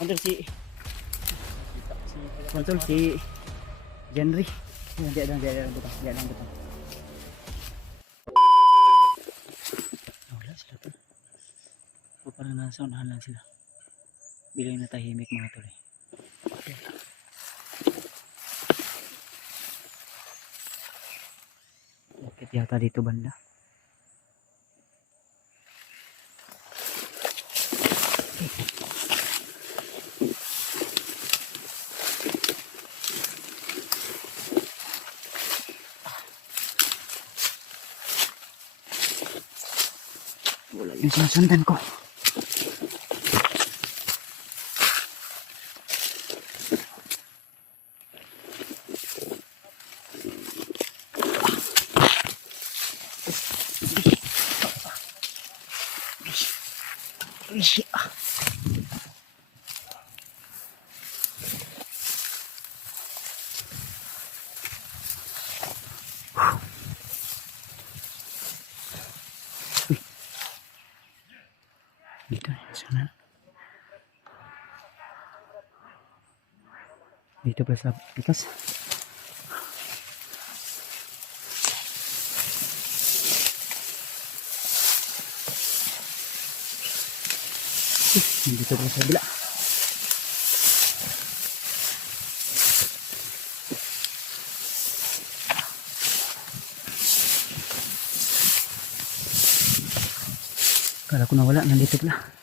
Under si Kontrol si Jenry. Diyan lang butang. Wala sila to. O parang nasa unahan lang sila. Bilang na tahimik mga tuloy. Okay. Bakit yata dito banda? Wala yung sinusundan ko. Dito, sana. Dito pa sa pikas. Dito pa sa bila. Kala ko nawala, nandito pala.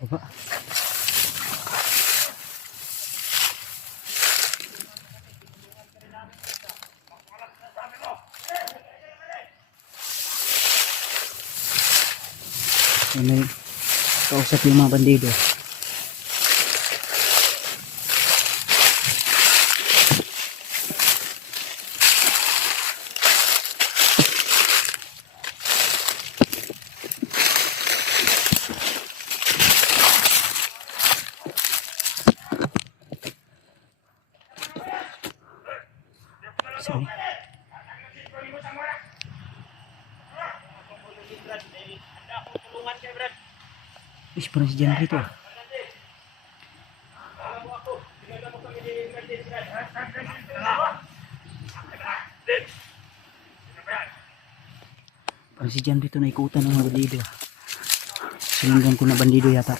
Baba. May kausap yung mga bandido. Sorry. Is parang si Jan rito. Parang si Jan rito na ikutan ng mga bandido. Sinundan ko na bandido yata.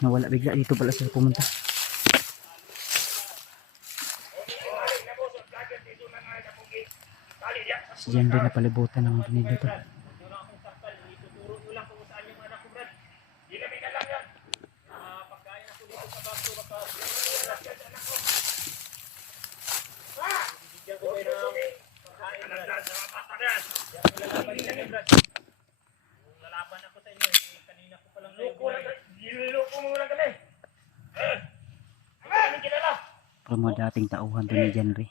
Nawala bigla dito pala sila pumunta. Si Jan rin na palibutan ng mga bandido to. Lalaban ako sa inyo, kanina ko palang niloko mo lang kami. Pero mga dating tauhan doon ni Jan rin.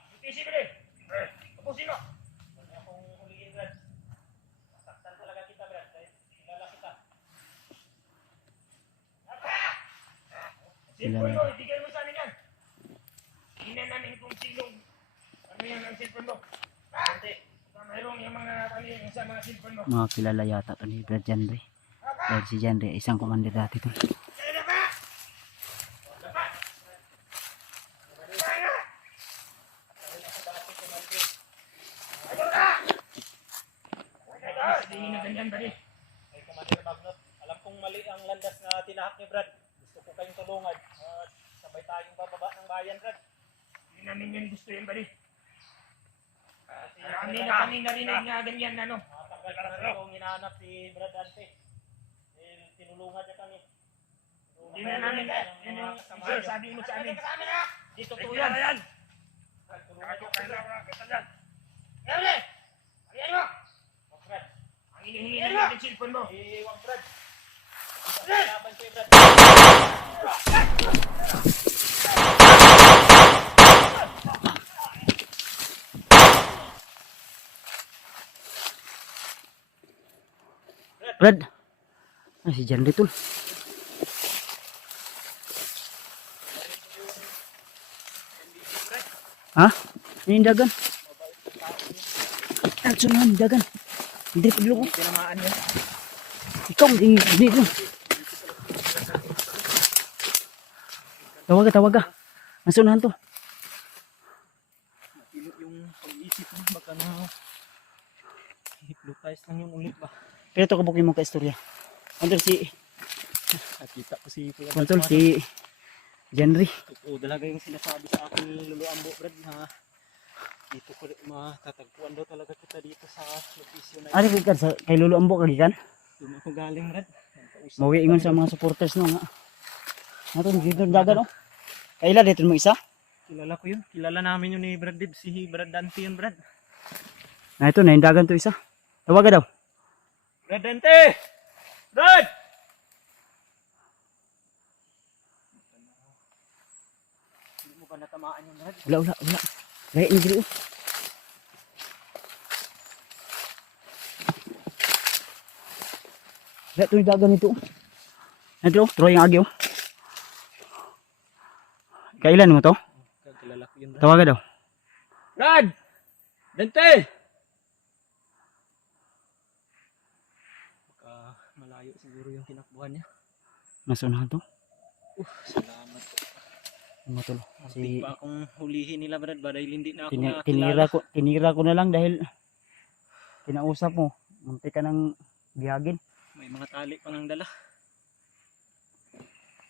Sino? Akong huliin, Brad. Saktan talaga kita, Brad. Kilala kita. Cellphone mo, ibigay mo sa amin yan. Hindi namin kung sinong ano yan ang cellphone mo. Hindi. Mayroong yung mga yung sa mga cellphone mo. Mga kilala yata to ni Brad Jan rin. Dahil si Jan rin isang komando dati to. Ay, Commander Magnot, alam kong mali ang landas na tinahak ni Brad. Gusto ko kayong tulungan. Sabay tayong bababa ng bayan, Brad. Hindi namin yan gusto yung bali. Kami narinig nga ganyan, ano. Tagal ka na itong hinahanap si Brad Dante. Tinulungan niya kami. Hindi na namin, sabi mo sa amin. Di totoo yan. Tulungan niyo kami. ang cellphone mo. Iiwang Brad. Brad. Ay, si Jan Ritol. Ha? Ini dagan. Action man, dagan. Hindi paglo ko. Tinamaan yan. Ikaw, hindi ko. Tawag ka. Nasunahan to. Yung pag-iisip mo, baka na hypnotize lang yung ulit ba? Pero ito kabukin mo ka-istorya. Kontrol si Nakita ko si Kuya Kontrol si Jenry. Totoo talaga yung sinasabi sa akin ni Lolo Ambo Brad na dito ko rin matatagpuan daw talaga kita dito sa location na Ari ka sa kay Lolo Ambo kagikan. doon ako galing Brad. Mawi ingon sa mga supporters no nga. Nato dito dagan oh. Kaila dito mo isa? Kilala ko yun. Kilala namin yun ni Brad Dib. Si Brad Dante yun Brad. Na ito na dagan to isa. Tawaga daw. Brad Dante! Brad! Hindi mo ba natamaan yung Brad? Wala. Lahi ni diri. Lahi to dagan ito. Ito, troy ang agyo. Kailan mo to? Kilala ko yun Brad. Tawaga daw. Brad! Dante! Baka malayo siguro yung tinakbuhan niya. Nasunahan to. Salamat. Ano to? Hindi Si pa akong hulihin nila Brad. Dahil hindi na ako nakakilala. tinira ko na lang dahil kinausap mo. Munti ka nang biyagin. May mga tali pang ang dala.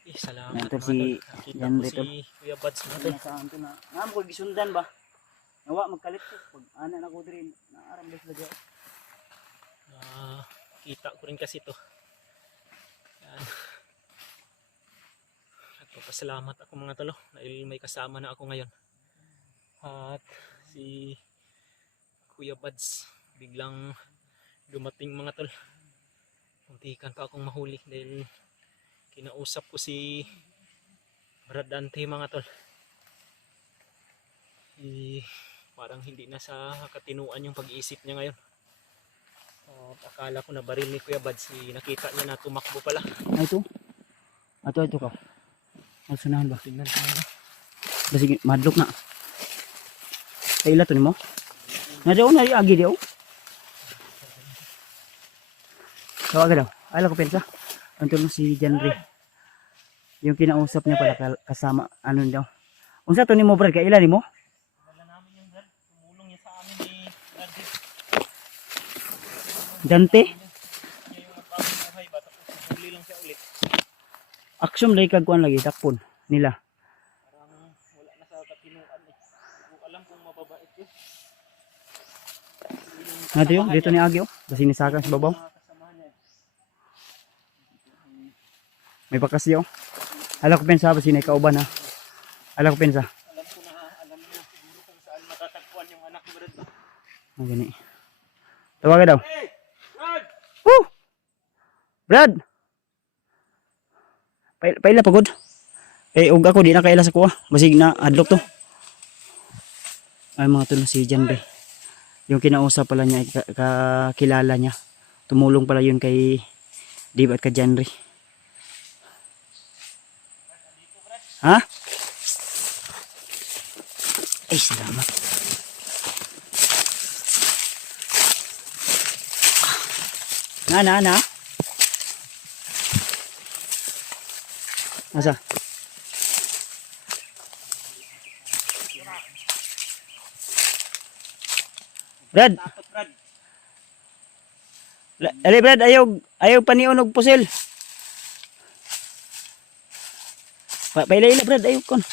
Salamat Ito mga si tol. Nakita Jan ko dito. si Kuya Bads mga tol. Nasaan to na? Nga mo gisundan ba? Nawa magkalit ko. Pag ana na ko diri naaram des lagi. Kita ko rin kasi to. Yan. Nagpapasalamat ako mga tolo dahil may kasama na ako ngayon. At si Kuya Bads biglang dumating mga tol. Muntikan pa akong mahuli dahil kinausap ko si Brad Dante mga tol. Parang hindi na sa katinuan yung pag-iisip niya ngayon. At akala ko na baril ni Kuya Bads, nakita niya na tumakbo pala. Ay ito. Ito ka. Nasunahan ba? Tingnan ko na. Sige, madlok na. Kaila to nimo? Nadyo na agi diyo. Tawaga daw. Ala ko pensa. Antun si Janry. Yung kinausap niya pala kasama ano daw. Unsa to nimo Brad? Kaila nimo? Wala namin yung Brad. Tumulong niya sa amin ni Brad. Dante? Niya yung magpapabuhay ba? Tapos huli lang siya ulit. Aksyon lay kagkuan lagi takpon nila. Parang wala na sa katinuan eh. Hindi ko alam kung mababait yun. Nadyo dito ni Agyo. Kasi nisaka sa babaw. Mga kasama niya. May pakasyo. Ala ko pensa ba sinay kauban ha. Ala ko pensa. Alam niya siguro kung saan matatagpuan yung anak ni Brad. Ang gani. Tawaga daw. Hey! Brad! Woo! Brad! Paila pagod. Eh ug ako di na kaila sa kuha. Basig na adlok to. Ay mga tulo si Janry. Yung kinausap pala niya kakilala niya. Tumulong pala yun kay Dib at ka Janry. Ha? Ay salamat. Na. Asa? Brad, Takot Brad. ali Brad, ayaw panion og pusil. Paila Brad, ayaw kon.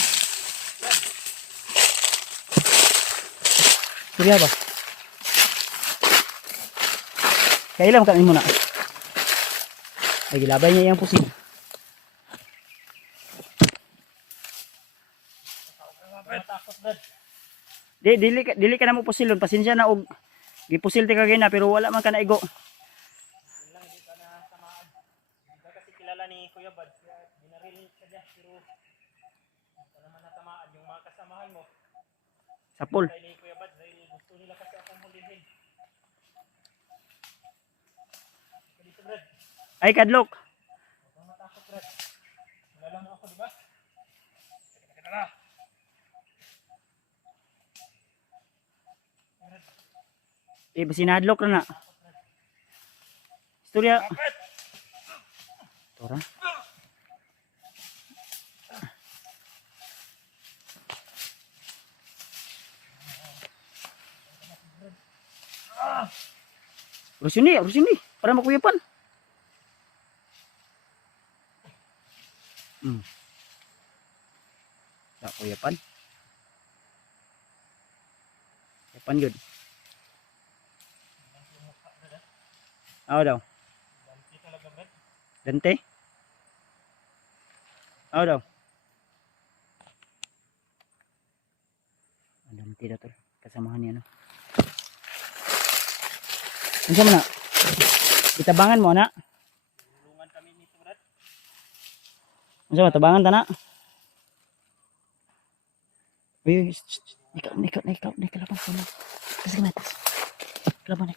Surya ba? Kailan ka mo na? Ay gilabay niya yung pusil. Takot Brad. Dili ka na mo pusilon, pasensya na og gipusil ti kagay na pero wala man ka na igo. Sapol. Kay ni Kuya Bads, ay gusto nila kasi akong hulihin. Dito, Brad. Ay, kadlok. Huwag kang matakot, Brad. Wala lang ako, di ba? Teka na. Basi nahadlok na na. Istorya. Bakit? Tora. Urus ini. Para makuyapan. Tak kuyapan. Kuyapan yun. Ako daw. Ganti talaga, Brad. Dante. Ako daw. Dante daw to. Kasamahan niya, no? Ano mo na? Itabangan mo, na? Tulungan kami nito, Brad. Ano mo, tabangan ta na? Uy, ikaw, kalaban ko na. Kasi kamatas. Kalaban.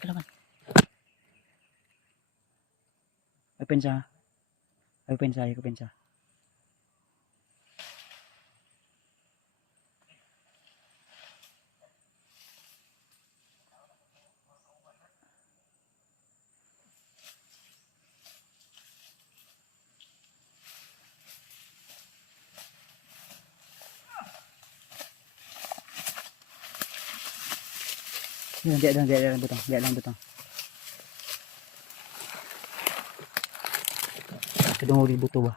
Ay, pensa. Dia lang butang. Kedua di butuh ba.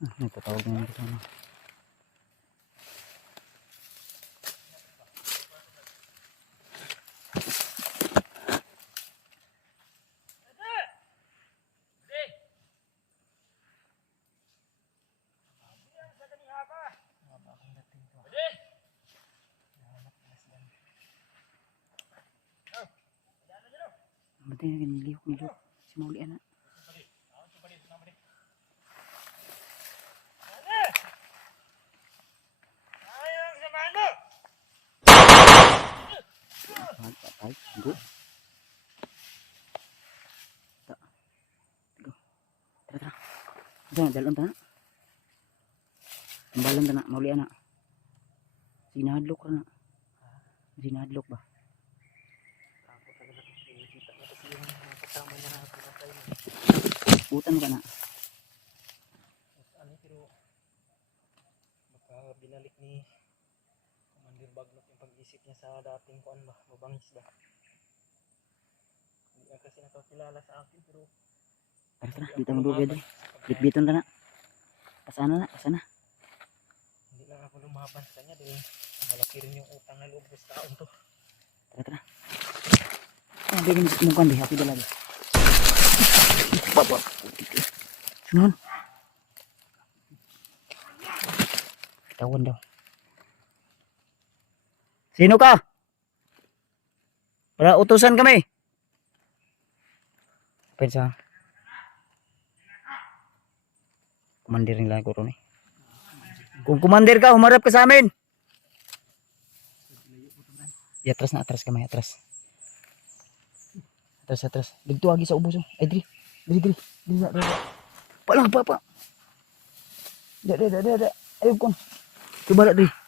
Nagtatawag na dito na. Berarti yang niliuk. Si Mauli anak. Patay, tunggu. Tak. Tigo. Tara. Jangan dalam tanah. Tembalan tanah Mauli anak. Sinadlok na. Sinadlok ba? Takot talaga. Nakita na kasi yung mga kasama niya na pinatay mo. Butan ka na. Ano, pero baka binalik ni Commander Bagnot yung pag-isip niya sa dating kuan ba, mabangis ba. Hindi niya kasi nakakilala sa akin, pero Tara. Dito mo dugay din. Bitbiton ta na. Pasana. hindi lang ako lumaban sa kanya dahil malaki rin yung utang na loob sa taon to. Tara. Ah, bigyan mo kan deh, aku dah lagi. Bapak. Sunan. Tawan daw. Sino ka? Para utusan kami. Pensa. Komandir nila ko ron eh. Kung komandir ka, humarap ka sa amin. Di atras kami, atras. Atras. Dito lagi sa ubos. Ay, diri. Palang, pa. Ada. Ayo kon. Coba lihat diri.